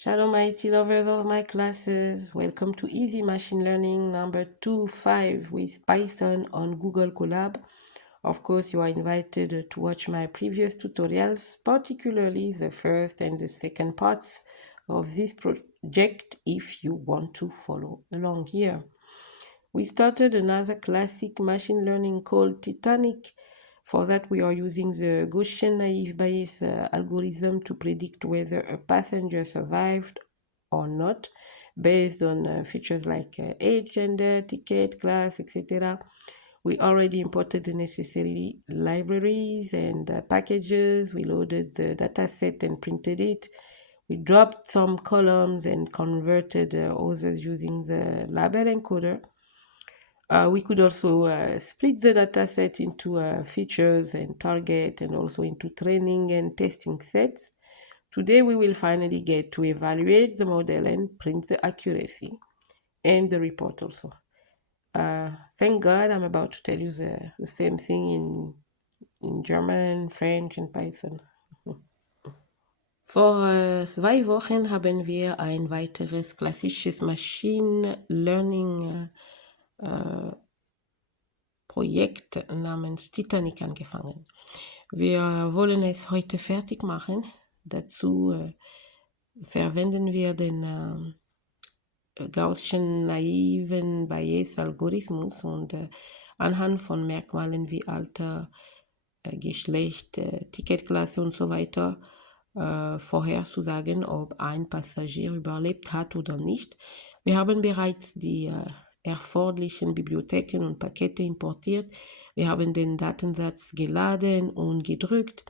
Shalom IT lovers of my classes, welcome to Easy Machine Learning number 25 with Python on Google Colab. Of course, you are invited to watch my previous tutorials, particularly the first and the second parts of this project if you want to follow along here. We started another classic machine learning called Titanic. For that, we are using the Gaussian Naive Bayes algorithm to predict whether a passenger survived or not, based on features like age, gender, ticket, class, etc. We already imported the necessary libraries and packages. We loaded the dataset and printed it. We dropped some columns and converted others using the LabelEncoder. We could also split the dataset into features and target, and also into training and testing sets. Today we will finally get to evaluate the model and print the accuracy and the report also. Thank God I'm about to tell you the same thing in German, French and Python. Vor 2 Wochen haben wir ein weiteres klassisches Machine Learning Projekt namens Titanic angefangen. Wir wollen es heute fertig machen. Dazu verwenden wir den Gaussian Naive Bayes Algorithmus und anhand von Merkmalen wie Alter, Geschlecht, Ticketklasse und so weiter vorherzusagen, ob ein Passagier überlebt hat oder nicht. Wir haben bereits die erforderlichen Bibliotheken und Pakete importiert. Wir haben den Datensatz geladen und gedrückt.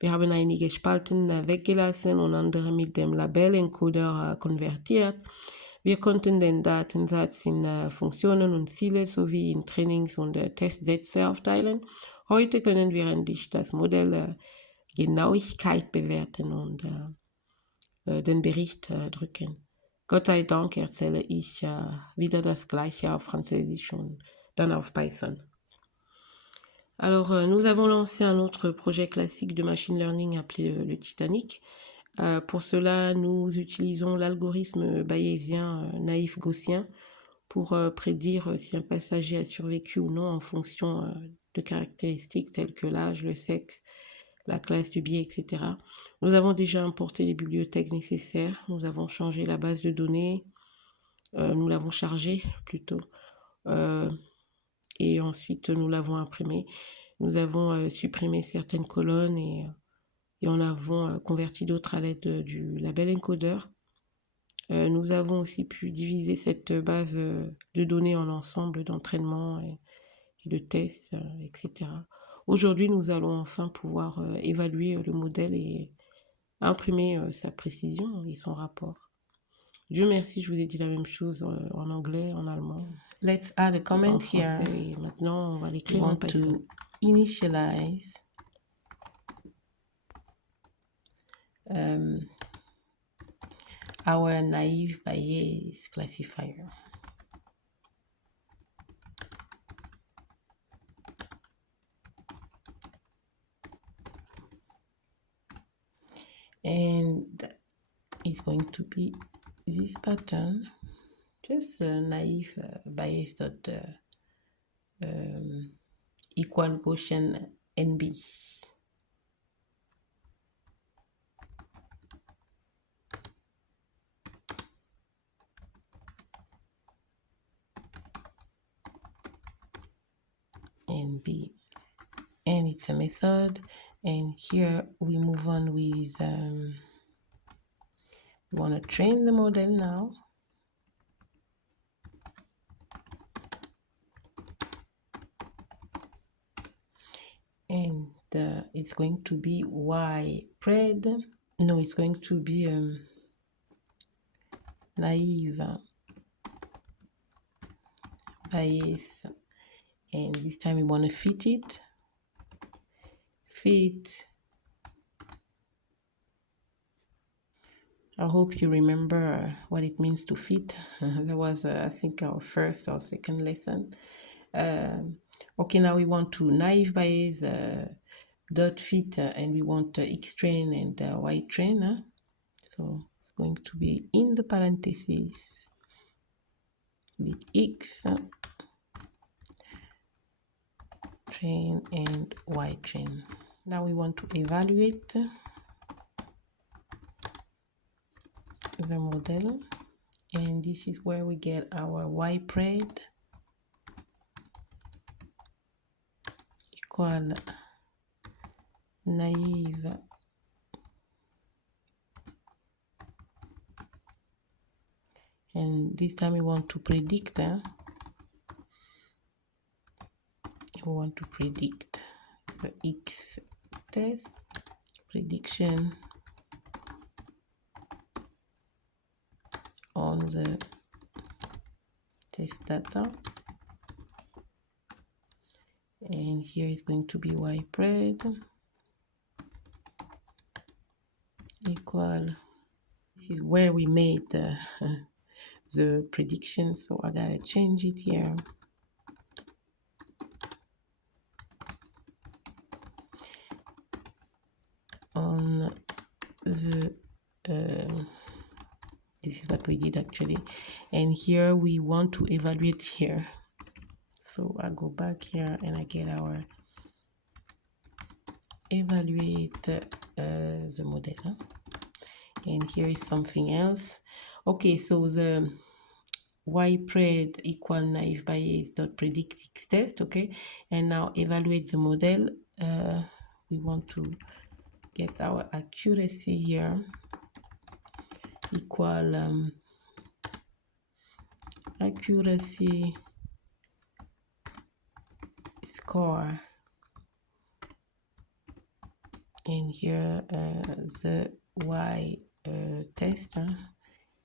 Wir haben einige Spalten weggelassen und andere mit dem LabelEncoder konvertiert. Wir konnten den Datensatz in Funktionen und Ziele sowie in Trainings- und Testsätze aufteilen. Heute können wir endlich das Modell Genauigkeit bewerten und den Bericht drücken. Gott sei Dank erzähle ich wieder das Gleiche auf Französisch und dann auf Python. Alors, nous avons lancé un autre projet classique de machine learning appelé le Titanic. Pour cela, nous utilisons l'algorithme bayésien naïf gaussien pour prédire si un passager a survécu ou non en fonction de caractéristiques telles que l'âge, le sexe, la classe du billet, etc. Nous avons déjà importé les bibliothèques nécessaires, nous avons changé la base de données, nous l'avons chargée plutôt, et ensuite nous l'avons imprimée. Nous avons supprimé certaines colonnes et en avons converti d'autres à l'aide du LabelEncoder. Nous avons aussi pu diviser cette base de données en ensemble d'entraînement et de tests, etc. Aujourd'hui, nous allons enfin pouvoir évaluer le modèle et imprimer sa précision et son rapport. Dieu merci, je vous ai dit la même chose en anglais, en allemand. Let's add a comment here. Et maintenant, on va l'écrire en Python. To initialize our naive Bayes classifier. And it's going to be this pattern, just naive Bayes dot equal Gaussian NB. NB, and it's a method. And here we move on with we want to train the model now. And it's going to be Y-pred. No, it's going to be naive Bayes. And this time we want to fit it. Fit. I hope you remember what it means to fit. That was, I think, our first or second lesson. Okay, now we want to naive Bayes dot fit, and we want X train and Y train. So going to be in the parentheses bit X train and Y train. Now we want to evaluate the model, and this is where we get our Y pred equal naive and this time we want to predict the X test prediction on the test data, and here is going to be Y pred equal, this is where we made the prediction, so I gotta change it here. On the this is what we did actually, and here we want to evaluate here. So I go back here and I get our evaluate the model, and here is something else. Okay, so the Y pred equal naive Bayes dot predict X test. Okay, and now evaluate the model. We want to get our accuracy here equal accuracy score, and here the Y test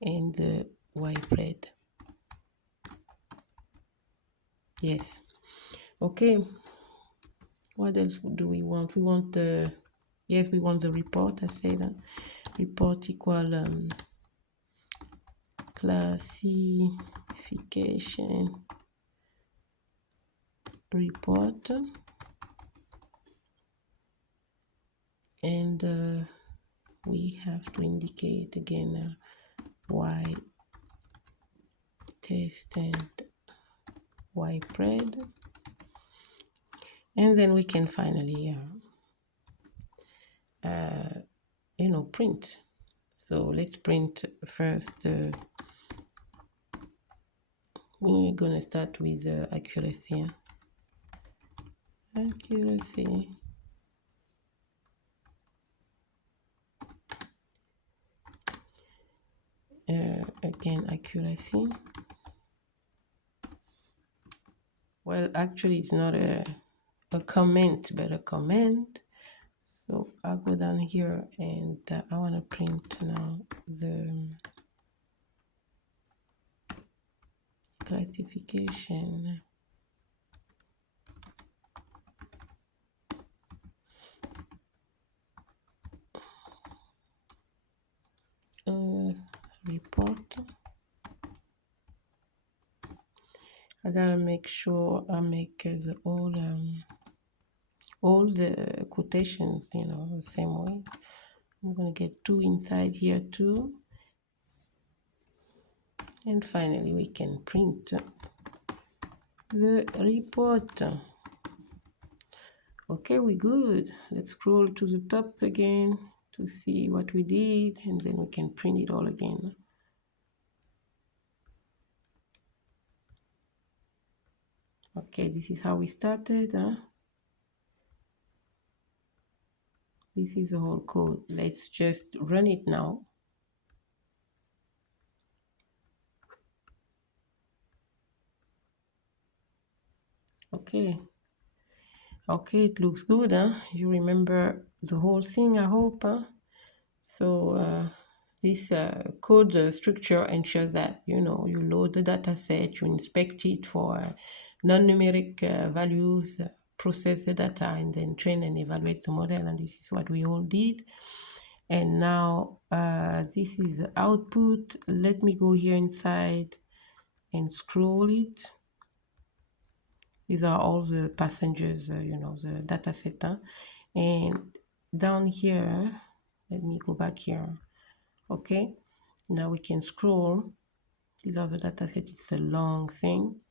and the Y pred. Yes. Okay. What else do we want? We want the, yes, we want the report. I say that report equal classification report, and we have to indicate again Y test and Y pred, and then we can finally print. So let's print first. We're gonna start with accuracy. Accuracy. Again, accuracy. Well, actually, it's not a comment, but a command. So I'll go down here and I want to print now the classification. Report. I gotta make sure I make all the quotations, the same way. I'm gonna get 2 inside here too, and finally we can print the report. Okay, we good. Let's scroll to the top again to see what we did, and then we can print it all again. Okay, this is how we started. This is the whole code. Let's just run it now. Okay. Okay, it looks good, huh? You remember the whole thing, I hope, huh? So this code structure ensures that, you load the data set, you inspect it for non-numeric values, process the data, and then train and evaluate the model. And this is what we all did. And now this is the output. Let me go here inside and scroll it. These are all the passengers, the data set. Huh? And down here, let me go back here. Okay. Now we can scroll. These are the datasets. It's a long thing.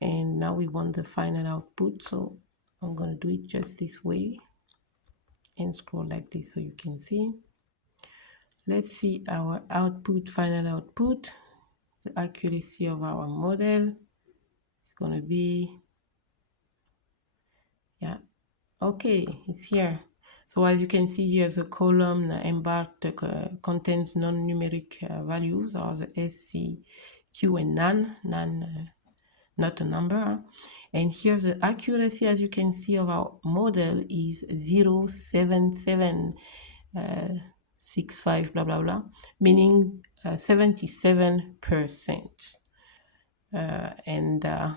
And now we want the final output. So I'm going to do it just this way and scroll like this so you can see. Let's see our output, final output. The accuracy of our model is going to be, yeah, okay, it's here. So as you can see here, the column embarked contains non-numeric values, or the S, C, Q, and none, not a number. And here the accuracy, as you can see, of our model is 0.7765 blah blah blah, meaning 77%. And I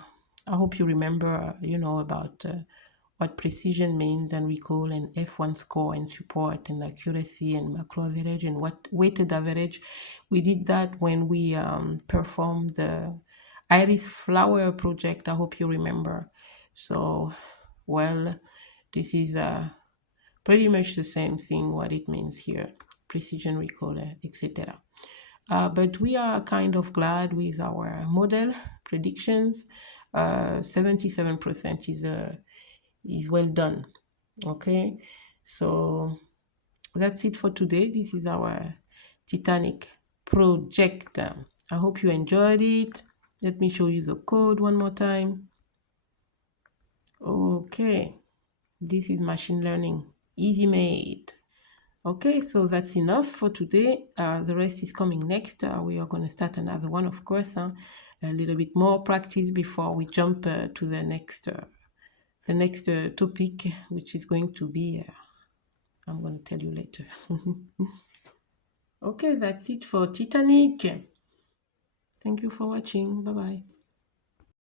hope you remember, about what precision means and recall and F1 score and support and accuracy and macro average and what weighted average. We did that when we performed the iris flower project. I hope you remember. So, well, this is pretty much the same thing, what it means here, precision recall, etc. But we are kind of glad with our model predictions. 77% is well done. Okay, so that's it for today. This is our Titanic project. I hope you enjoyed it. Let me show you the code one more time. Okay, this is machine learning, easy made. Okay, so that's enough for today. The rest is coming next. We are going to start another one, of course. A little bit more practice before we jump to the next topic, which is going to be, I'm going to tell you later. Okay, that's it for Titanic. Thank you for watching. Bye-bye.